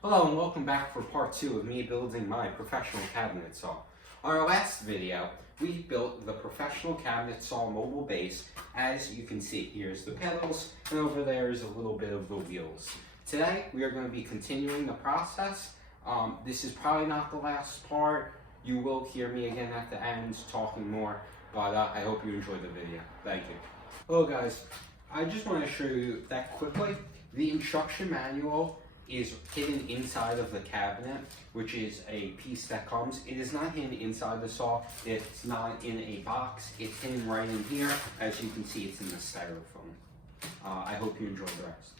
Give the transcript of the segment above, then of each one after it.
Hello and welcome back for part 2 of me building my professional cabinet saw. On our last video, we built the professional cabinet saw mobile base. As you can see, here's the pedals and over there is a little bit of the wheels. Today, we are going to be continuing the process. This is probably not the last part. You will hear me again at the end talking more, but I hope you enjoyed the video. Thank you. Hello guys, I just want to show you that quickly. The instruction manual is hidden inside of the cabinet, which is a piece that comes. It is not hidden inside the saw. It's not in a box. It's hidden right in here. As you can see, it's in the styrofoam. I hope you enjoy the rest.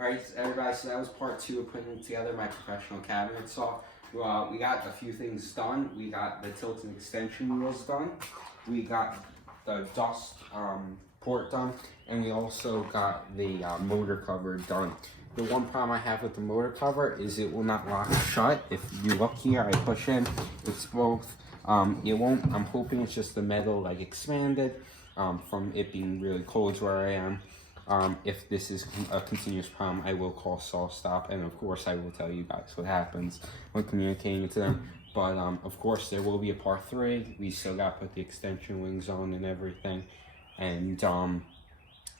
Alright, everybody, so that was part 2 of putting together my professional cabinet saw. We got a few things done. We got the tilt and extension wheels done. We got the dust port done. And we also got the motor cover done. The one problem I have with the motor cover is it will not lock shut. If you look here, I push in, it's both. It won't, I'm hoping it's just the metal like expanded from it being really cold where I am. If this is a continuous problem, I will call SawStop, and of course I will tell you guys what happens when communicating to them. But of course there will be a part 3. We still got to put the extension wings on and everything. And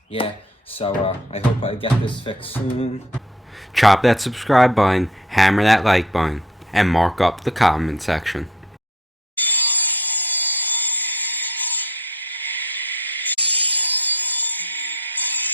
yeah, so I hope I get this fixed soon. Chop that subscribe button, hammer that like button, and mark up the comment section.